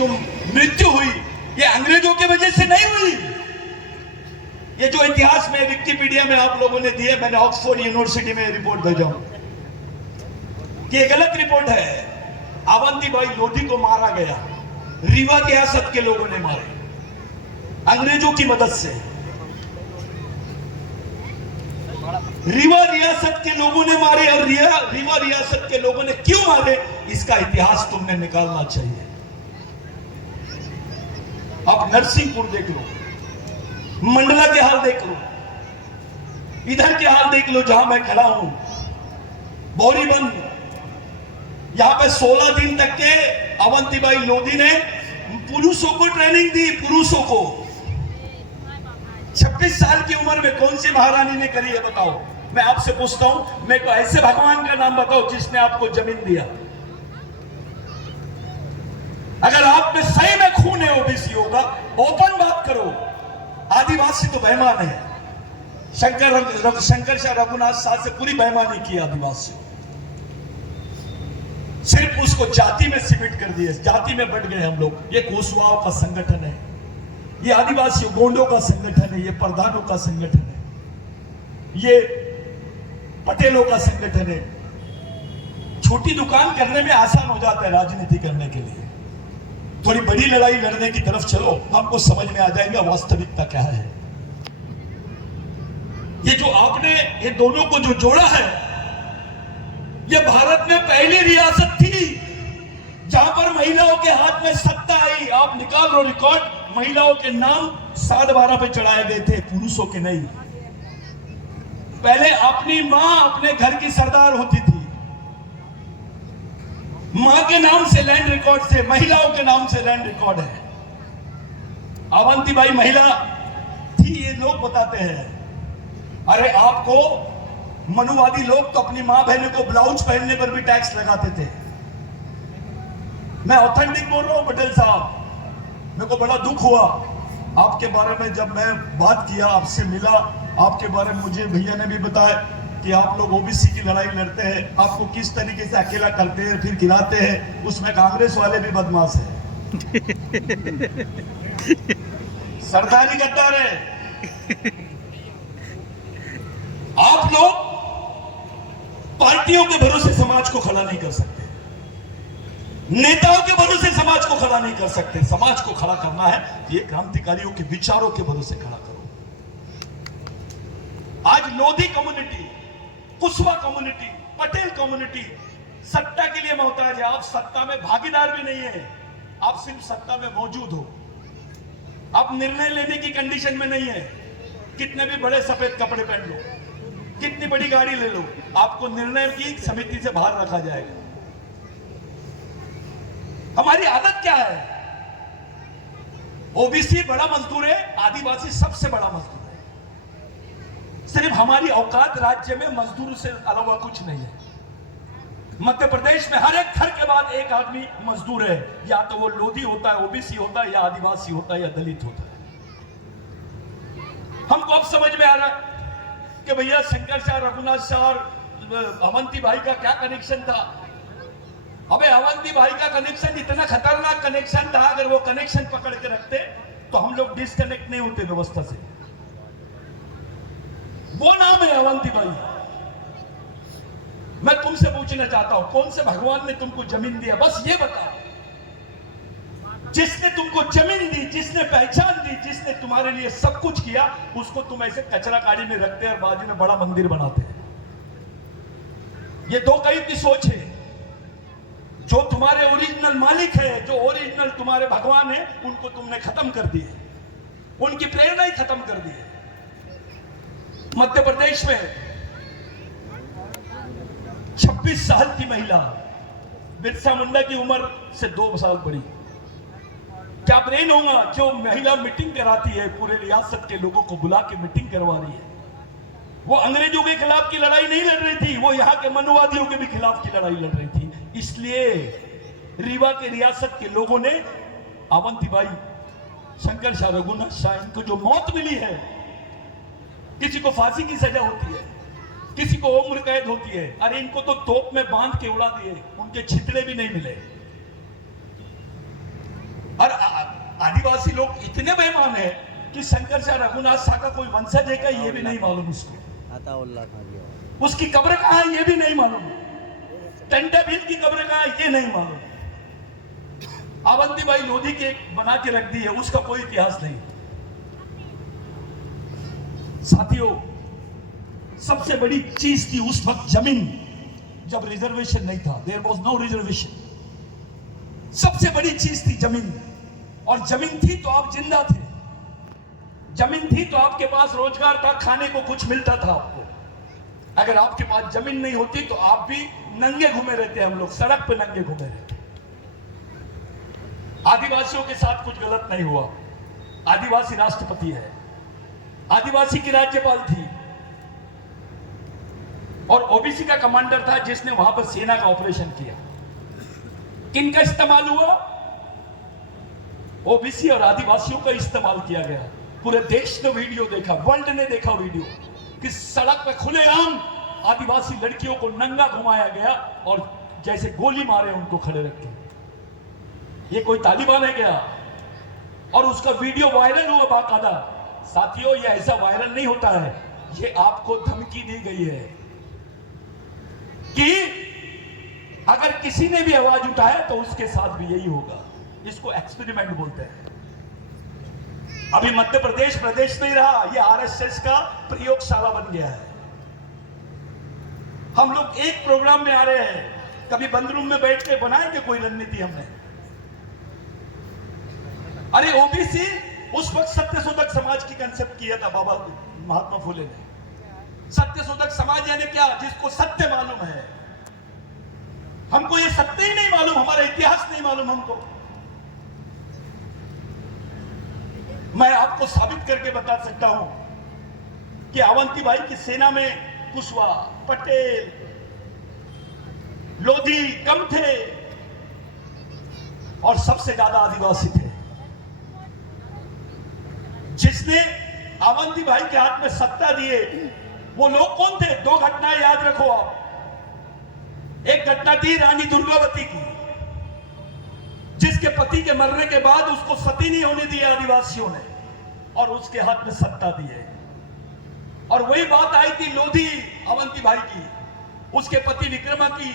जो मृत्यु हुई ये अंग्रेजों की वजह से नहीं हुई। ये जो इतिहास में विकिपीडिया में आप लोगों ने दिए, मैंने ऑक्सफोर्ड यूनिवर्सिटी में रिपोर्ट भेजा हूं कि ये गलत रिपोर्ट है। अवंतीबाई लोधी को मारा गया, रीवा रियासत के लोगों ने मारे अंग्रेजों की मदद से। रीवा रियासत के लोगों ने मारे, और रीवा रियासत के लोगों ने क्यों मारे इसका इतिहास तुमने निकालना चाहिए। आप नरसिंहपुर देख लो, मंडला के हाल देख लो, इधर के हाल देख लो जहां मैं खड़ा हूं, बोरीबंद। यहां पे 16 दिन तक के अवंतीबाई लोधी ने पुरुषों को ट्रेनिंग दी, पुरुषों को। 26 साल की उम्र में कौन सी महारानी ने करी है बताओ। मैं आपसे पूछता हूं, मेरे को ऐसे भगवान का नाम बताओ जिसने आपको जमीन दिया। अगर आप में सही में खून है ओबीसीओ का, ओपन बात करो। आदिवासी तो बेईमान है, शंकर शाह रघुनाथ शाह से पूरी बेईमानी की आदिवासी, सिर्फ उसको जाति में सिमट कर दिए, जाति में बट गए हम लोग। ये कुशवाओं का संगठन है, ये आदिवासी गोंडों का संगठन है, ये प्रधानों का संगठन है, ये पटेलों का संगठन है। छोटी दुकान करने में आसान हो जाता है राजनीति करने के लिए, थोड़ी बड़ी लड़ाई लड़ने की तरफ चलो, आपको समझ में आ जाएगा वास्तविकता क्या है। ये जो आपने ये दोनों को जो जोड़ा है, ये भारत में पहली रियासत थी जहां पर महिलाओं के हाथ में सत्ता आई। आप निकाल लो रिकॉर्ड, महिलाओं के नाम 7/12 पे चढ़ाए गए थे, पुरुषों के नहीं। पहले अपनी मां अपने घर की सरदार होती थी, मां के नाम से लैंड रिकॉर्ड थे, महिलाओं के नाम से लैंड रिकॉर्ड है। अवंतीबाई महिला थी, ये लोग बताते हैं। अरे आपको मनुवादी लोग तो अपनी मां बहनों को ब्लाउज पहनने पर भी टैक्स लगाते थे। मैं ऑथेंटिक बोल रहा हूं पटेल साहब, मेरे को बड़ा दुख हुआ आपके बारे में जब मैं बात किया, आपसे मिला, आपके बारे में मुझे भैया ने भी बताया कि आप लोग ओबीसी की लड़ाई लड़ते हैं, आपको किस तरीके से अकेला करते हैं फिर गिराते हैं। उसमें कांग्रेस वाले भी बदमाश हैं, सरदारी गद्दार है। आप लोग पार्टियों के भरोसे समाज को खड़ा नहीं कर सकते, नेताओं के भरोसे समाज को खड़ा नहीं कर सकते। समाज को खड़ा करना है ये क्रांतिकारियों के विचारों के भरोसे खड़ा करो। आज Lodhi community, Kushwaha community, Patel community सत्ता के लिए मोहताज है। आप सत्ता में भागीदार भी नहीं है, आप सिर्फ सत्ता में मौजूद हो, आप निर्णय लेने की कंडीशन में नहीं है। कितने भी बड़े सफेद कपड़े पहन लो, कितनी बड़ी गाड़ी ले लो, आपको निर्णय की समिति से बाहर रखा जाएगा। हमारी आदत क्या है? ओबीसी बड़ा मजदूर है, आदिवासी सबसे बड़ा मजदूर है। सिर्फ हमारी औकात राज्य में मजदूर से अलावा कुछ नहीं है। मध्य प्रदेश में हर एक घर के बाद एक आदमी मजदूर है, या तो वो लोधी होता है, ओबीसी होता है, या आदिवासी होता है, या दलित होता है। हमको अब समझ में आ रहा है कि भैया शंकर शाह रघुनाथ शाह और अवंतीबाई का क्या कनेक्शन था। अबे अवंतीबाई का कनेक्शन इतना खतरनाक कनेक्शन था, अगर वो कनेक्शन पकड़ के रखते तो हम लोग डिस्कनेक्ट नहीं होते व्यवस्था से। वो नाम है अवंतीबाई। मैं तुमसे पूछना चाहता हूं, कौन से भगवान ने तुमको जमीन दिया? बस ये बताओ। जिसने तुमको जमीन दी, जिसने पहचान दी, जिसने तुम्हारे लिए सब कुछ किया, उसको तुम ऐसे कचरा गाड़ी में रखते हैं और बाजू में बड़ा मंदिर बनाते हैं। ये दो कई की सोच है। जो तुम्हारे ओरिजिनल मालिक है, जो ओरिजिनल तुम्हारे भगवान है, उनको तुमने खत्म कर दिए, उनकी प्रेरणा ही खत्म कर दी है। मध्य प्रदेश में 26 साल की महिला, बिरसा मुंडा की उम्र से 2 साल बड़ी। क्या ब्रेन होगा जो महिला मीटिंग कराती है, पूरे रियासत के लोगों को बुला के मीटिंग करवा रही है। वो अंग्रेजों के खिलाफ की लड़ाई नहीं लड़ रही थी, वो यहाँ के मनुवादियों के भी खिलाफ की लड़ाई लड़ रही थी। इसलिए रीवा के रियासत के लोगों ने अवंतीबाई, शंकर शाह रघुनाथ शाह, इनको जो मौत मिली है, किसी को फांसी की सजा होती है, किसी को उम्र कैद होती है, अरे इनको तो तोप में बांध के उड़ा दिए, उनके छितड़े भी नहीं मिले। आदिवासी लोग इतने बेईमान हैं कि शंकर शाह रघुनाथ शाह का कोई वंशज है क्या ये भी नहीं मालूम उसको। उसकी कब्र कहाँ है ये भी नहीं मालूम। टंडा भील की कब्र कहाँ है ये नहीं मालूम। अवंतीबाई लोधी की एक बना के रख दी है, उसका कोई इतिहास नहीं। साथियों, सबसे बड़ी चीज थी उस वक्त जमीन, जब रिजर्वेशन नहीं था, देयर वाज नो रिजर्वेशन। सबसे बड़ी चीज थी जमीन, और जमीन थी तो आप जिंदा थे, जमीन थी तो आपके पास रोजगार था, खाने को कुछ मिलता था आपको। अगर आपके पास जमीन नहीं होती तो आप भी नंगे घूमे रहते। हम लोग सड़क पे नंगे घूमे रहते। आदिवासियों के साथ कुछ गलत नहीं हुआ। आदिवासी राष्ट्रपति है, आदिवासी की राज्यपाल थी, और ओबीसी का कमांडर था जिसने वहां पर सेना का ऑपरेशन किया। किनका इस्तेमाल हुआ? ओबीसी और आदिवासियों का इस्तेमाल किया गया। पूरे देश ने वीडियो देखा, वर्ल्ड ने देखा वीडियो, कि सड़क पे खुलेआम आदिवासी लड़कियों को नंगा घुमाया गया और जैसे गोली मारे उनको खड़े रख के। ये कोई तालिबान है क्या? और उसका वीडियो वायरल हुआ बाकायदा। साथियों, ये ऐसा वायरल नहीं होता है, ये आपको धमकी दी गई है कि अगर किसी ने भी आवाज उठाया तो उसके साथ भी यही होगा। इसको एक्सपेरिमेंट बोलते हैं। अभी मध्य प्रदेश प्रदेश नहीं रहा, ये आरएसएस का प्रयोगशाला बन गया है। हम लोग एक प्रोग्राम में आ रहे हैं, कभी बंद रूम में बैठ के बनाएंगे कोई रणनीति हमने? अरे ओबीसी उस वक्त सत्यशोधक समाज की कंसेप्ट किया था बाबा महात्मा फुले ने। सत्यशोधक समाज यानी क्या? जिसको सत्य मालूम है। हमको ये सत्य ही नहीं मालूम, हमारा इतिहास नहीं मालूम हमको। मैं आपको साबित करके बता सकता हूं कि अवंतीबाई की सेना में कुशवाहा, पटेल, लोधी कम थे और सबसे ज्यादा आदिवासी थे। जिसने अवंतीबाई के हाथ में सत्ता दिए वो लोग कौन थे? दो घटनाएं याद रखो आप। एक घटना थी रानी दुर्गावती की, जिसके पति के मरने के बाद उसको सती नहीं होने दिया आदिवासियों ने, और उसके हाथ में सत्ता दी है। और वही बात आई थी लोधी अवंतीबाई की, उसके पति विक्रमा की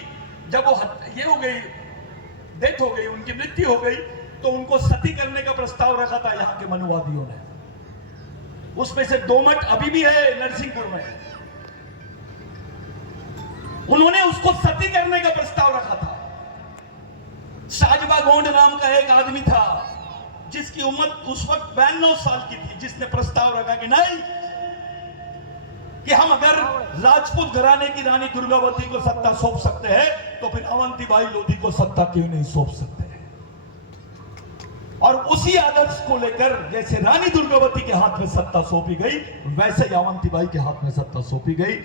जब वो ये हो गई, डेथ हो गई, उनकी मृत्यु हो गई, तो उनको सती करने का प्रस्ताव रखा था यहाँ के मनुवादियों ने। उसमें से 2 मठ अभी भी है नरसिंहपुर में। उन्होंने उसको सती करने का प्रस्ताव रखा था। साजबा गोंड नाम का एक आदमी था जिसकी उम्र उस वक्त 92 साल की थी, जिसने प्रस्ताव रखा कि नहीं, कि हम अगर राजपूत घराने की रानी दुर्गावती को सत्ता सौंप सकते हैं तो फिर अवंतीबाई लोधी को सत्ता क्यों नहीं सौंप सकते? और उसी आदर्श को लेकर जैसे रानी दुर्गावती के हाथ में सत्ता सौंपी गई, वैसे ही अवंतीबाई के हाथ में सत्ता सौंपी गई।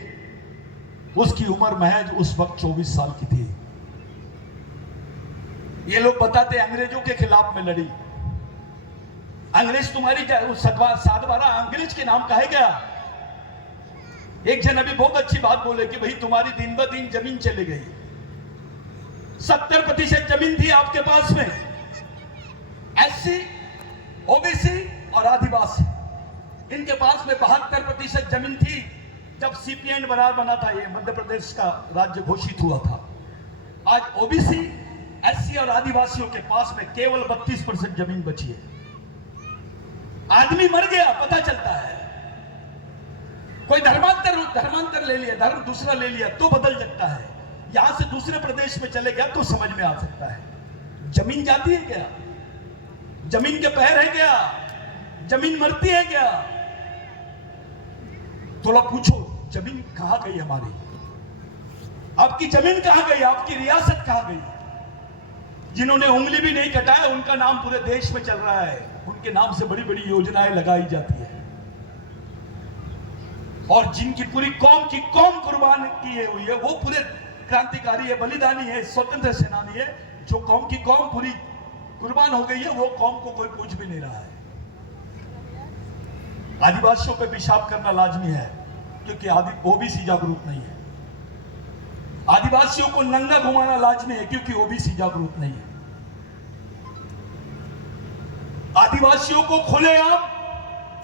उसकी उम्र महज उस वक्त 24 साल की थी। ये लोग बताते अंग्रेजों के खिलाफ में लड़ी। अंग्रेज तुम्हारी सातवारा अंग्रेज के नाम का है क्या? एक जन अभी बहुत अच्छी बात बोले कि भाई तुम्हारी दिन ब दिन जमीन चली गई। 70% जमीन थी आपके पास में, एससी, ओबीसी और आदिवासी, इनके पास में 72% जमीन थी जब सीपीएन बना था, ये मध्य प्रदेश का राज्य घोषित हुआ था। आज ओबीसी, एससी और आदिवासियों के पास में केवल 32% जमीन बची है। आदमी मर गया पता चलता है। कोई धर्मांतर ले लिया, धर्म दूसरा ले लिया तो बदल सकता है। यहां से दूसरे प्रदेश में चले गया तो समझ में आ सकता है। जमीन जाती है क्या? जमीन के पैर है क्या? जमीन मरती है क्या? थोड़ा पूछो, जमीन कहां गई हमारी? आपकी जमीन कहां गई? आपकी रियासत कहां गई? जिन्होंने उंगली भी नहीं कटाया उनका नाम पूरे देश में चल रहा है, उनके नाम से बड़ी बड़ी योजनाएं लगाई जाती है। और जिनकी पूरी कौम की कौम कुर्बान की हुई है, वो पूरे क्रांतिकारी है, बलिदानी है, स्वतंत्र सेनानी है। जो कौम की कौम पूरी कुर्बान हो गई है, वो कौम को कोई पूछ भी नहीं रहा है। आदिवासियों पे पेशाब करना लाजमी है क्योंकि ओबीसी जागरूक नहीं है। आदिवासियों को नंगा घुमाना लाजमी है क्योंकि ओबीसी जागरूक नहीं है। आदिवासियों को खुलेआम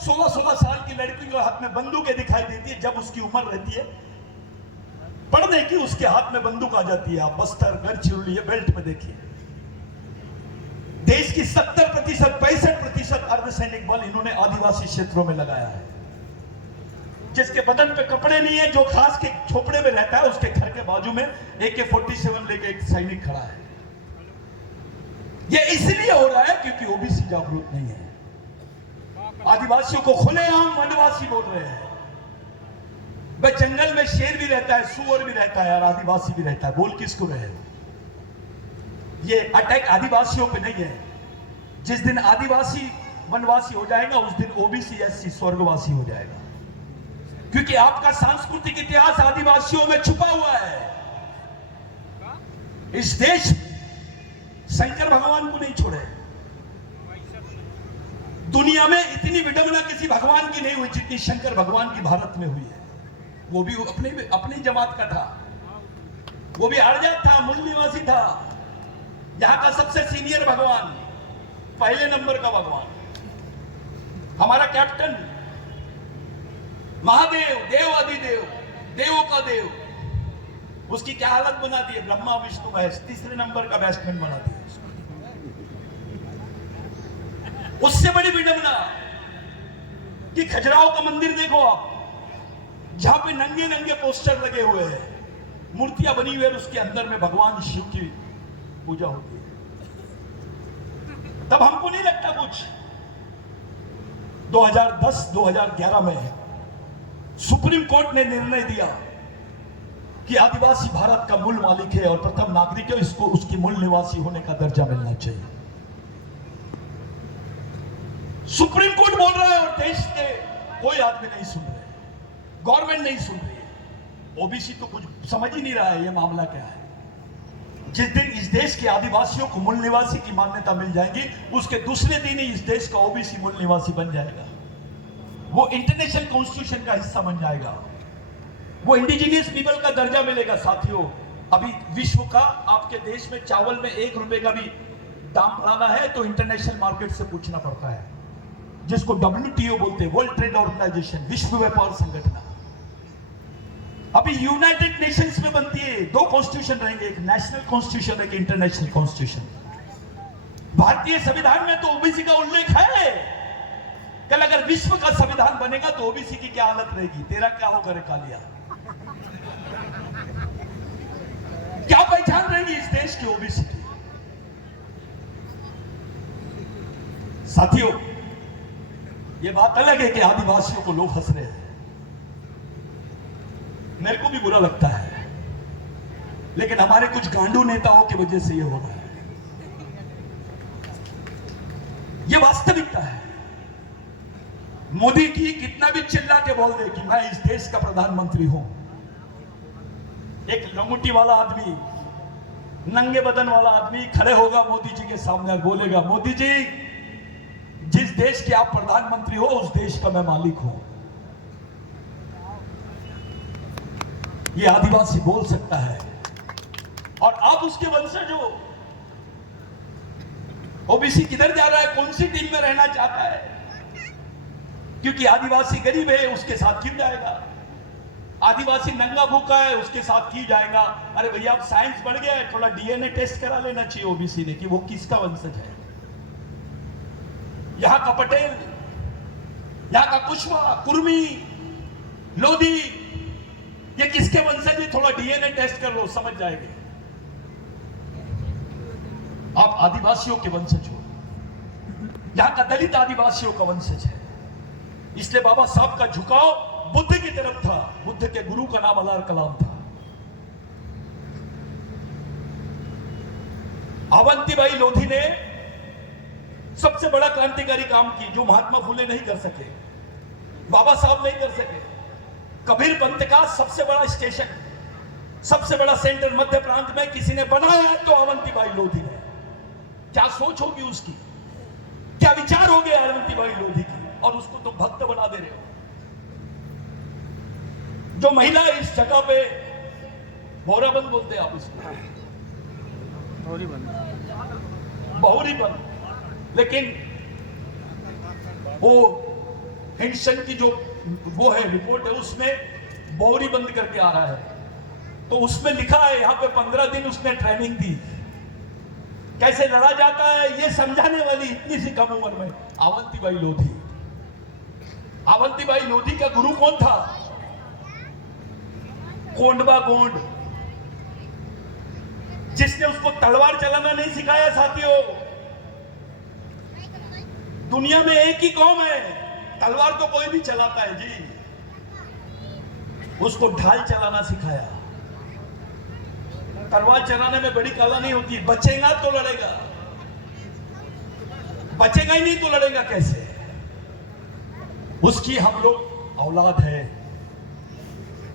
16-16 साल की लड़की के हाथ में बंदूकें दिखाई देती है, जब उसकी उम्र रहती है पढ़ने की, उसके हाथ में बंदूक आ जाती है। आप बस्तर, गढ़चिरौली बेल्ट में देखिए, देश की 70%, 65% अर्धसैनिक बल इन्होंने आदिवासी क्षेत्रों में लगाया है। जिसके बदन पे कपड़े नहीं है, जो खास के झोपड़े में रहता है, उसके घर के बाजू में AK-47 लेके एक सैनिक खड़ा है। यह इसलिए हो रहा है क्योंकि ओबीसी जागरूक नहीं है। आदिवासियों को खुलेआम वनवासी बोल रहे हैं। भाई जंगल में शेर भी रहता है, सुअर भी रहता है और आदिवासी भी रहता है, बोल किसको रहे? ये अटैक आदिवासियों पे नहीं है। जिस दिन आदिवासी वनवासी हो जाएगा उस दिन ओबीसी SC स्वर्गवासी हो जाएगा, क्योंकि आपका सांस्कृतिक इतिहास आदिवासियों में छुपा हुआ है। इस देश शंकर भगवान को नहीं छोड़े। दुनिया में इतनी विडंबना किसी भगवान की नहीं हुई जितनी शंकर भगवान की भारत में हुई है। वो भी अपनी जमात का था, वो भी आर्यजात था, मूल निवासी था। यहां का सबसे सीनियर भगवान, पहले नंबर का भगवान, हमारा कैप्टन महादेव, देव अधिदेव, देवों का देव, उसकी क्या हालत बना दी है? ब्रह्मा विष्णु महेश, तीसरे नंबर का बैट्समैन बना दिया उससे बड़ी विडंबना कि खजुराहो का मंदिर देखो आप, जहां पे नंगे नंगे पोस्टर लगे हुए हैं, मूर्तियां बनी हुई है, उसके अंदर में भगवान शिव की पूजा होती है। तब हमको नहीं लगता कुछ। 2010-2011 में सुप्रीम कोर्ट ने निर्णय दिया कि आदिवासी भारत का मूल मालिक है और प्रथम नागरिक है, इसको उसकी मूल निवासी होने का दर्जा मिलना चाहिए। सुप्रीम कोर्ट बोल रहा है और देश के कोई आदमी नहीं सुन रहे, गवर्नमेंट नहीं सुन रही है। ओबीसी तो कुछ समझ ही नहीं रहा है ये मामला क्या है। जिस दिन इस देश के आदिवासियों को मूल निवासी की मान्यता मिल जाएगी, उसके दूसरे दिन ही इस देश का ओबीसी मूल निवासी बन जाएगा। वो इंटरनेशनल कॉन्स्टिट्यूशन का हिस्सा बन जाएगा, वो इंडिजिनियस पीपल का दर्जा मिलेगा। साथियों, अभी विश्व का आपके देश में चावल में 1 रुपए का भी दाम बढ़ाना है तो इंटरनेशनल मार्केट से पूछना पड़ता है, जिसको WTO बोलते हैं, वर्ल्ड ट्रेड ऑर्गेनाइजेशन, विश्व व्यापार संगठन। अभी यूनाइटेड नेशंस में बनती है, 2 कॉन्स्टिट्यूशन रहेंगे, एक नेशनल कॉन्स्टिट्यूशन, एक इंटरनेशनल कॉन्स्टिट्यूशन। भारतीय संविधान में तो ओबीसी का उल्लेख है। कल अगर विश्व का संविधान बनेगा तो ओबीसी की क्या हालत रहेगी? तेरा क्या होगा रे कालिया? क्या पहचान रहेगी इस देश की ओबीसी की? साथियों, यह बात अलग है कि आदिवासियों को लोग हंस रहे हैं, मेरे को भी बुरा लगता है, लेकिन हमारे कुछ गांडू नेताओं की वजह से यह हो रहा है। यह वास्तविकता है। मोदी की कितना भी चिल्ला के बोल दे कि मैं इस देश का प्रधानमंत्री हूं, एक लंगोटी वाला आदमी, नंगे बदन वाला आदमी खड़े होगा मोदी जी के सामने और बोलेगा, मोदी जी, जिस देश के आप प्रधानमंत्री हो उस देश का मैं मालिक हूं। यह आदिवासी बोल सकता है। और आप उसके वंशज हो। ओबीसी किधर जा रहा है, कौन सी टीम में रहना चाहता है? क्योंकि आदिवासी गरीब है, उसके साथ क्यों जाएगा? आदिवासी नंगा भूखा है, उसके साथ क्यों जाएगा? अरे भैया, अब साइंस बढ़ गया है, थोड़ा DNA टेस्ट करा लेना चाहिए ओबीसी ने कि वो किसका वंशज है। यहां का पटेल, यहां का कुशवाहा, कुर्मी, लोधी, ये किसके वंशज है? थोड़ा DNA टेस्ट कर लो, समझ जाएंगे। आप आदिवासियों के वंशज हो, यहां का दलित आदिवासियों का वंशज है। इसलिए बाबा साहब का झुकाव बुद्ध की तरफ था। बुद्ध के गुरु का नाम अलार कलाम था। अवंतीबाई लोधी ने सबसे बड़ा क्रांतिकारी काम की जो महात्मा फुले नहीं कर सके, बाबा साहब नहीं कर सके। कबीर पंथ का सबसे बड़ा स्टेशन, सबसे बड़ा सेंटर मध्य प्रांत में किसी ने बनाया तो अवंतीबाई लोधी ने। क्या सोच होगी उसकी, क्या विचार हो गया अवंतीबाई लोधी की, और उसको तो भक्त बना दे रहे हो। जो महिला इस जगह पे, भौराबंद बोलते हैं आप इसको, बहुरीबंद, लेकिन वो हिंडसन की जो वो है रिपोर्ट है, उसमें बोरी बंद करके आ रहा है, तो उसमें लिखा है यहाँ पे 15 दिन उसने ट्रेनिंग दी, कैसे लड़ा जाता है ये समझाने वाली इतनी सी कम उम्र में अवंतीबाई लोधी। अवंतीबाई लोधी का गुरु कौन था? कोंडबा गोंड, जिसने उसको तलवार चलाना नहीं सिखाया। साथियों, दुनिया में एक ही कौम है, तलवार तो कोई भी चलाता है जी, उसको ढाल चलाना सिखाया। तलवार चलाने में बड़ी कला नहीं होती, बचेगा तो लड़ेगा, बचेगा ही नहीं तो लड़ेगा कैसे? उसकी हम लोग औलाद है,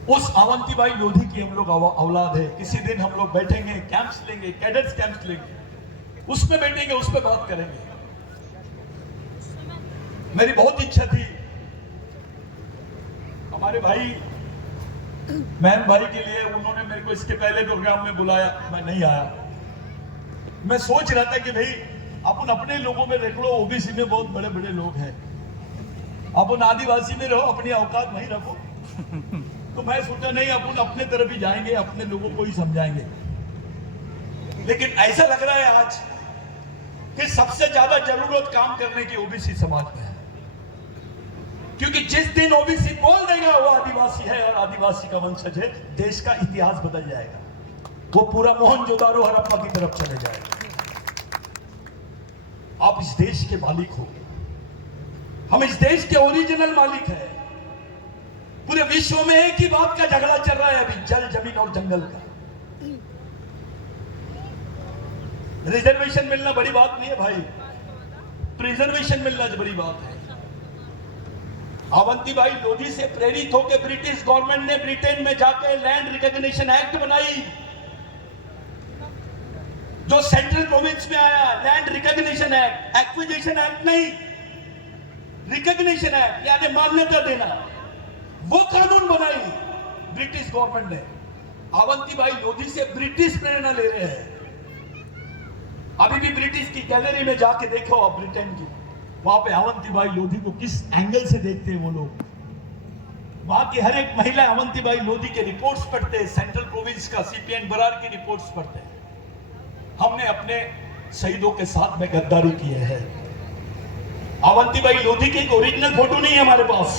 उस अवंतीबाई लोधी की हम लोग औलाद है। किसी दिन हम लोग बैठेंगे, कैंप्स लेंगे, कैडेट्स कैंप्स लेंगे, उसमें बैठेंगे, उस पर बात करेंगे। मेरी बहुत इच्छा थी हमारे भाई मैन भाई के लिए, उन्होंने मेरे को इसके पहले प्रोग्राम में बुलाया, मैं नहीं आया। मैं सोच रहा था कि भाई अपन अपने लोगों में देख लो, ओबीसी में बहुत बड़े बड़े लोग हैं, अपन आदिवासी में रहो, अपनी औकात वहीं रखो। तो मैं सोचा नहीं, अपन अपने तरफ ही जाएंगे, अपने लोगों को ही समझाएंगे। लेकिन ऐसा लग रहा है आज कि सबसे ज्यादा जरूरत काम करने की ओबीसी समाज में है, क्योंकि जिस दिन ओबीसी बोल देगा वो आदिवासी है और आदिवासी का वंशज है, देश का इतिहास बदल जाएगा, वो पूरा मोहनजोदारो हड़प्पा की तरफ चले जाएगा। आप इस देश के मालिक हो, हम इस देश के ओरिजिनल मालिक हैं। पूरे विश्व में एक ही बात का झगड़ा चल रहा है अभी, जल, जमीन और जंगल का। रिजर्वेशन मिलना बड़ी बात नहीं है भाई, प्रिजर्वेशन मिलना बड़ी बात है। अवंतीबाई लोधी से प्रेरित होकर ब्रिटिश गवर्नमेंट ने ब्रिटेन में जाके लैंड रिकॉग्निशन एक्ट बनाई, जो सेंट्रल प्रोविंस में आया। Land recognition act, acquisition act नहीं, रिकॉग्निशन एक्ट यानी मान्यता देना, वो कानून बनाई ब्रिटिश गवर्नमेंट ने। अवंतीबाई लोधी से ब्रिटिश प्रेरणा ले रहे हैं। अभी भी ब्रिटिश की गैलरी में जाके देखो आप, ब्रिटेन की, वहां पे अवंतीबाई लोधी को किस एंगल से देखते हैं वो लोग। वहां की हर एक महिला अवंतीबाई लोधी के रिपोर्ट्स पढ़ते हैं, सेंट्रल प्रोविंस का सीपीएन बरार की रिपोर्ट्स पढ़ते हैं। हमने अपने शहीदों के साथ में गद्दारी की है। अवंतीबाई लोधी की एक ओरिजिनल फोटो नहीं है हमारे पास,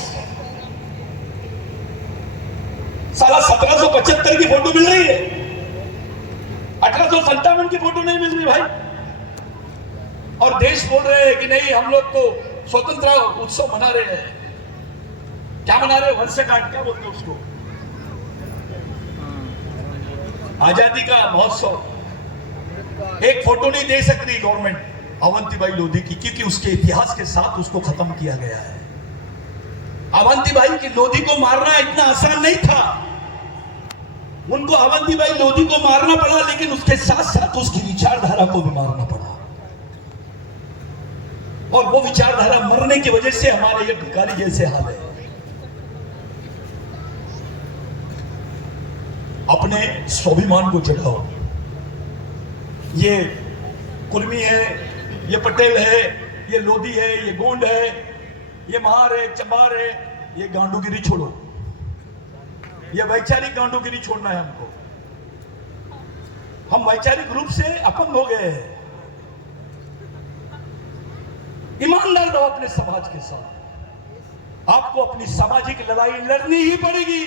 साला 1775 की फोटो मिल रही है, 1857 की फोटो नहीं मिल रही भाई। और देश बोल रहे हैं कि नहीं, हम लोग तो स्वतंत्रता उत्सव मना रहे हैं। क्या मना रहे हैं? वर्षगांठ, क्या बोलते हैं उसको, आजादी का महोत्सव। एक फोटो नहीं दे सकती गवर्नमेंट अवंतीबाई लोधी की, क्योंकि उसके इतिहास के साथ उसको खत्म किया गया है। अवंतीबाई की लोधी को मारना इतना आसान नहीं था, उनको अवंतीबाई लोधी को मारना पड़ा, लेकिन उसके साथ साथ उसकी विचारधारा को भी मारना पड़ा। और वो विचारधारा मरने की वजह से हमारे ये भिखारी जैसे हाल है। अपने स्वाभिमान को जगाओ। ये कुर्मी है, ये पटेल है, ये लोधी है, ये गोंड है, ये महार है, चमार है, ये गांडूगिरी छोड़ो, ये वैचारिक गांडूगिरी छोड़ना है हमको। हम वैचारिक रूप से अपंग हो गए हैं। ईमानदार रहो अपने समाज के साथ। आपको अपनी सामाजिक लड़ाई लड़नी ही पड़ेगी।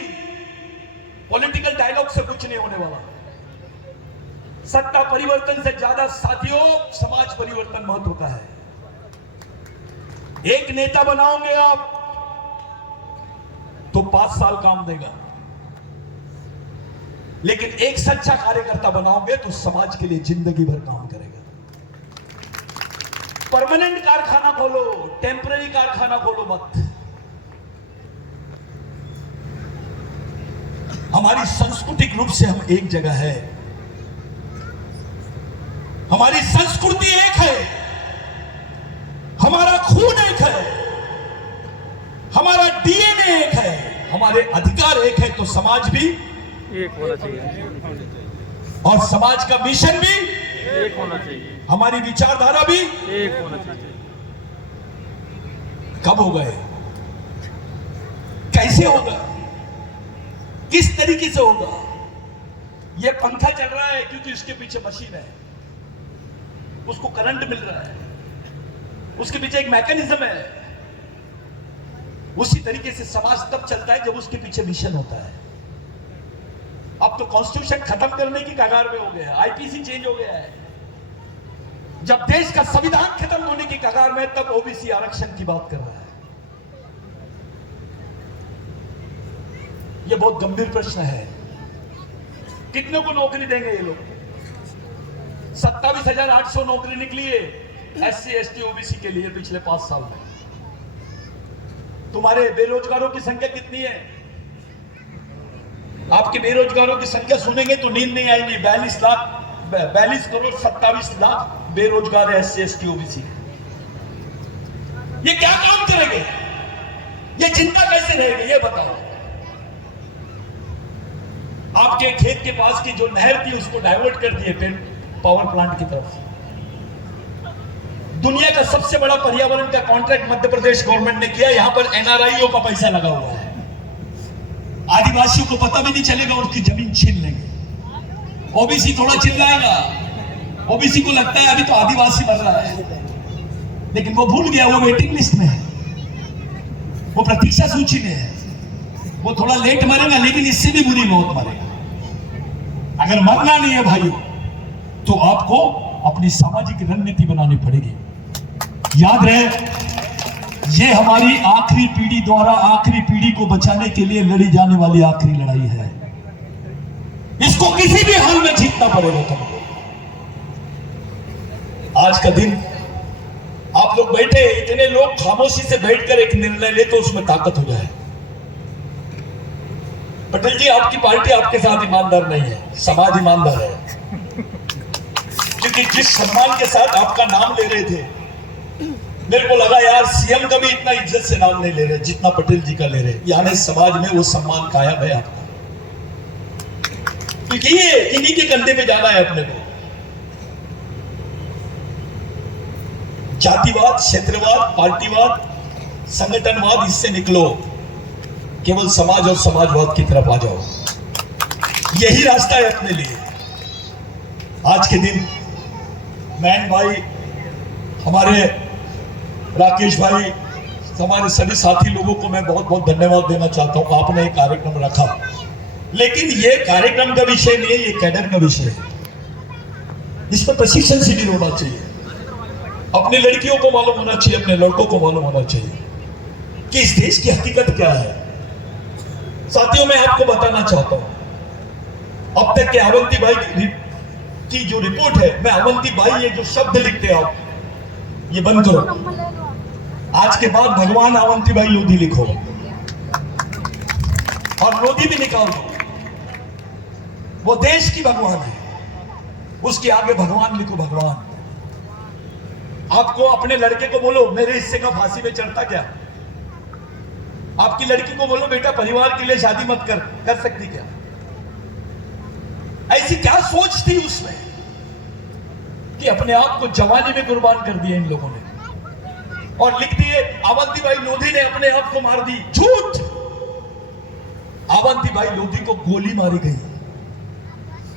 पॉलिटिकल डायलॉग से कुछ नहीं होने वाला। सत्ता परिवर्तन से ज्यादा साथियों समाज परिवर्तन महत्व होता है। एक नेता बनाओगे आप तो 5 साल काम देगा, लेकिन एक सच्चा कार्यकर्ता बनाओगे तो समाज के लिए जिंदगी भर काम करेगा। परमानेंट कारखाना खोलो, टेम्पररी कारखाना खोलो मत। हमारी सांस्कृतिक रूप से हम एक जगह है, हमारी संस्कृति एक है, हमारा खून एक है, हमारा डीएनए एक है, हमारे अधिकार एक है, तो समाज भी एक होना चाहिए और समाज का मिशन भी एक होना चाहिए, हमारी विचारधारा भी एक होना चाहिए। कब होगा ये? कैसे होगा? किस तरीके से होगा? ये पंखा चल रहा है क्योंकि उसके पीछे मशीन है, उसको करंट मिल रहा है, उसके पीछे एक मैकेनिज्म है। उसी तरीके से समाज तब चलता है जब उसके पीछे मिशन होता है। अब तो कॉन्स्टिट्यूशन खत्म करने की कगार में हो गया है, आईपीसी चेंज हो गया है। जब देश का संविधान खत्म होने की कगार में, तब ओबीसी आरक्षण की बात कर रहा है। यह बहुत गंभीर प्रश्न है। कितने को नौकरी देंगे ये लोग? 27,800 नौकरी निकली है एससी एसटी ओबीसी के लिए पिछले 5 साल में। तुम्हारे बेरोजगारों की संख्या कितनी है? आपके बेरोजगारों की संख्या सुनेंगे तो नींद नहीं आएगी। 42 करोड़ 27 लाख बेरोजगार है एससी एसटी ओबीसी। ये क्या काम करेंगे? ये जिंदा कैसे रहेंगे? ये बताओ। आपके खेत के पास की जो नहर थी उसको डाइवर्ट कर दिए पावर प्लांट की तरफ। दुनिया का सबसे बड़ा पर्यावरण का कॉन्ट्रैक्ट मध्य प्रदेश गवर्नमेंट ने किया। यहां पर एनआरआईओ का पैसा लगा हुआ है। आदिवासियों को पता भी नहीं चलेगा, उसकी जमीन छीन लेंगे। ओबीसी थोड़ा चिल्लाएगा, ओबीसी को लगता है अभी तो आदिवासी मर रहा है, लेकिन वो भूल गया वो वेटिंग लिस्ट में है, वो प्रतीक्षा सूची में है। वो थोड़ा लेट मरेगा लेकिन इससे भी बुरी मौत मरेगा। अगर मरना नहीं है भाइयों, तो आपको अपनी सामाजिक रणनीति बनानी पड़ेगी। याद रहे, ये हमारी आखिरी पीढ़ी द्वारा आखिरी पीढ़ी को बचाने के लिए लड़ी जाने वाली आखिरी लड़ाई है। इसको किसी भी हाल में जीतना पड़ेगा तुमको। आज का दिन आप लोग बैठे, इतने लोग खामोशी से बैठकर एक निर्णय ले तो उसमें ताकत हो जाए। पटेल जी, आपकी पार्टी आपके साथ ईमानदार नहीं है, समाज ईमानदार है। क्योंकि जिस सम्मान के साथ आपका नाम ले रहे थे, मेरे को लगा यार सीएम का भी इतना इज्जत से नाम नहीं ले रहे जितना पटेल जी का ले रहे, यानी समाज में वो सम्मान कायम है आपका। क्योंकि ये इन्हीं के कंधे पे जाना है अपने को। जातिवाद, क्षेत्रवाद, पार्टीवाद, संगठनवाद, इससे निकलो, केवल समाज और समाजवाद की तरफ आ जाओ। यही रास्ता है अपने लिए। आज के दिन मैन भाई, हमारे राकेश भाई, हमारे सभी साथी लोगों को मैं बहुत बहुत धन्यवाद देना चाहता हूं। आपने एक कार्यक्रम रखा, लेकिन ये कार्यक्रम का विषय नहीं है, ये कैडर का विषय है। इस पर प्रशिक्षण शिविर होना चाहिए। अपनी लड़कियों को मालूम होना चाहिए, अपने लड़कों को मालूम होना चाहिए कि इस देश की हकीकत क्या है। साथियों, मैं आपको बताना चाहता हूं, अब तक के अवंती भाई की जो रिपोर्ट है, मैं अवंती भाई ये जो शब्द लिखते हैं आप, ये बंद करो। आज के बाद भगवान अवंती भाई लोधी लिखो और लोधी भी निकाल दो। वो देश की भगवान है, उसके आगे भगवान लिखो, भगवान। आपको अपने लड़के को बोलो मेरे हिस्से का फांसी में चढ़ता क्या? आपकी लड़की को बोलो बेटा परिवार के लिए शादी मत कर सकती क्या? ऐसी क्या सोच थी उसमें कि अपने आप को जवानी में कुर्बान कर दिया इन लोगों ने, और लिख दिए अवंती भाई लोधी ने अपने आप को मार दी। झूठ! अवंती भाई लोधी को गोली मारी गई,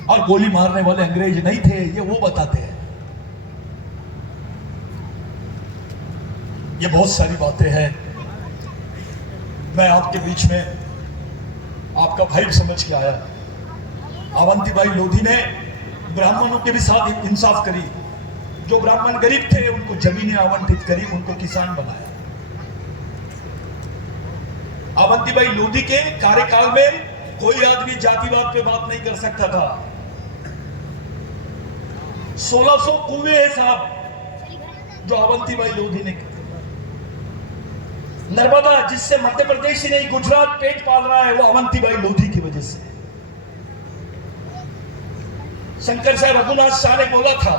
और गोली मारने वाले अंग्रेज नहीं थे, ये वो बताते हैं। ये बहुत सारी बातें हैं। मैं आपके बीच में आपका भाई समझ के आया। अवंती भाई लोधी ने ब्राह्मणों के भी साथ इंसाफ करी। जो ब्राह्मण गरीब थे उनको जमीनें आवंटित करी, उनको किसान बनाया। अवंती भाई लोधी के कार्यकाल में कोई आदमी जातिवाद पे बात नहीं कर सकता था। 1600 कुएं हैं साहब जो अवंती भाई लोधी ने। नर्मदा, जिससे मध्य प्रदेश ही नहीं गुजरात पेट पाल रहा है, वो अवंती भाई लोधी की वजह से। शंकर साहब रघुनाथ शाह ने बोला था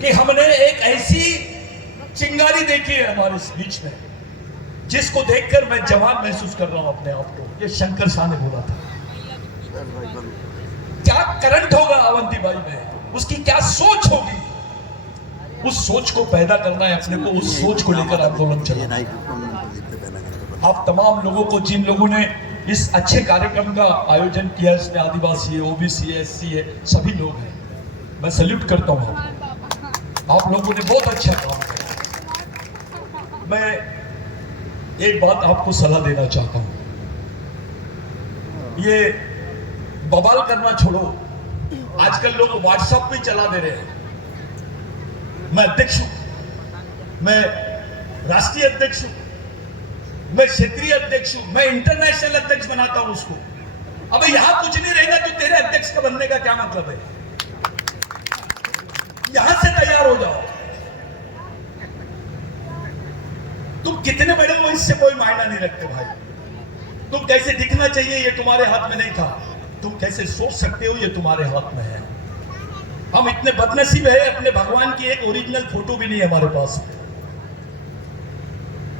कि हमने एक ऐसी चिंगारी देखी है हमारे बीच में जिसको देखकर मैं जवान महसूस कर रहा हूं अपने आप को। ये शंकर शाह ने बोला था। क्या करंट होगा अवंती भाई में, उसकी क्या सोच होगी। उस सोच को पैदा करना है अपने को, उस सोच को लेकर आंदोलन चलाना। आप तमाम लोगों को, जिन लोगों ने इस अच्छे कार्यक्रम का आयोजन किया, इसमें आदिवासी है, ओबीसी है, एससी है, सभी लोग हैं, मैं सल्यूट करता हूँ। आप लोगों ने बहुत अच्छा काम किया। मैं एक बात आपको सलाह देना चाहता हूँ, ये बवाल करना छोड़ो। आजकल लोग व्हाट्सएप पे चला दे रहे हैं। मैं अध्यक्ष हूं, मैं राष्ट्रीय अध्यक्ष हूं, मैं क्षेत्रीय अध्यक्ष हूं, मैं इंटरनेशनल अध्यक्ष बनाता हूं उसको। अबे यहां कुछ नहीं रहेगा तो तेरे अध्यक्ष का बनने का क्या मतलब है? यहां से तैयार हो जाओ। तुम कितने बड़े हो इससे कोई मायना नहीं रखते भाई। तुम कैसे दिखना चाहिए ये तुम्हारे हाथ में नहीं था, तुम कैसे सोच सकते हो ये तुम्हारे हाथ में है। हम इतने बदनसीब है, अपने भगवान की एक ओरिजिनल फोटो भी नहीं है हमारे पास,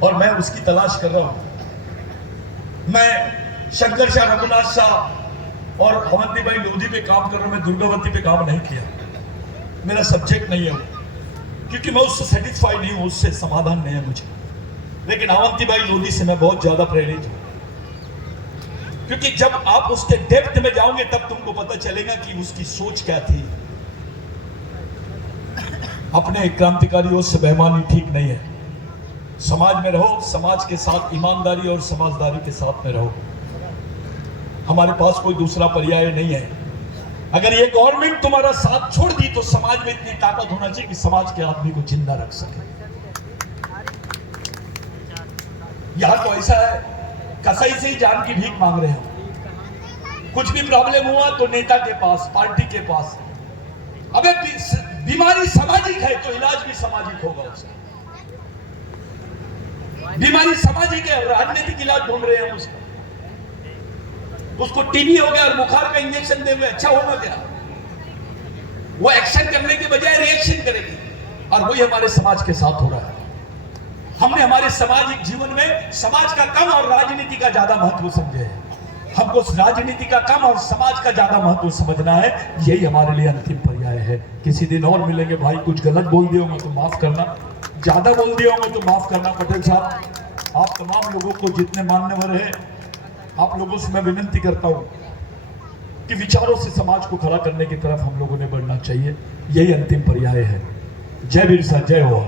और मैं उसकी तलाश कर रहा हूं। मैं शंकर शाह, रघुनाथ शाह और अवंती भाई लोधी पे काम कर रहा हूं। मैं दुर्गावती पे काम नहीं किया, मेरा सब्जेक्ट नहीं है वो, क्योंकि मैं उससे सेटिस्फाइड नहीं हूं, उससे समाधान नहीं है मुझे। लेकिन अवंती भाई लोधी से मैं बहुत ज्यादा प्रेरित हूं, क्योंकि जब आप उसके डेप्थ में जाओगे तब तुमको पता चलेगा कि उसकी सोच क्या थी। अपने क्रांतिकारियों से बेईमानी ठीक नहीं है। समाज में रहो, समाज के साथ ईमानदारी और समझदारी के साथ में रहो। हमारे पास कोई दूसरा पर्याय नहीं है। अगर ये गवर्नमेंट तुम्हारा साथ छोड़ दी तो समाज में इतनी ताकत होना चाहिए कि समाज के आदमी को जिंदा रख सके। यहां तो ऐसा है, कसाई से ही जान की भीख मांग रहे हो। कुछ भी प्रॉब्लम हुआ तो नेता के पास, पार्टी के पास। अबे बीमारी सामाजिक है तो इलाज भी सामाजिक होगा उसका। बीमारी सामाजिक है, राजनीतिक इलाज ढूंढ रहे हैं उसको टीबी हो गया और बुखार का इंजेक्शन दे हुए अच्छा होगा क्या? वो एक्शन करने के बजाय रिएक्शन करेगी, और वही हमारे समाज के साथ हो रहा है। हमने हमारे सामाजिक जीवन में समाज का कम और राजनीति का ज्यादा महत्व समझे है। हमको राजनीति का कम और समाज का ज्यादा महत्व समझना है। यही हमारे लिए अंतिम पर्याय है। किसी दिन और मिलेंगे भाई। कुछ गलत बोल दिया होगा तो माफ करना, ज्यादा बोल दिया होगा तो माफ करना। पटेल साहब, आप तमाम लोगों को, जितने मान्यवर है, आप लोगों से मैं विनती करता हूं कि विचारों से समाज को खड़ा करने की तरफ हम लोगों ने बढ़ना चाहिए। यही अंतिम पर्याय है। जय बिरसा, जय हो।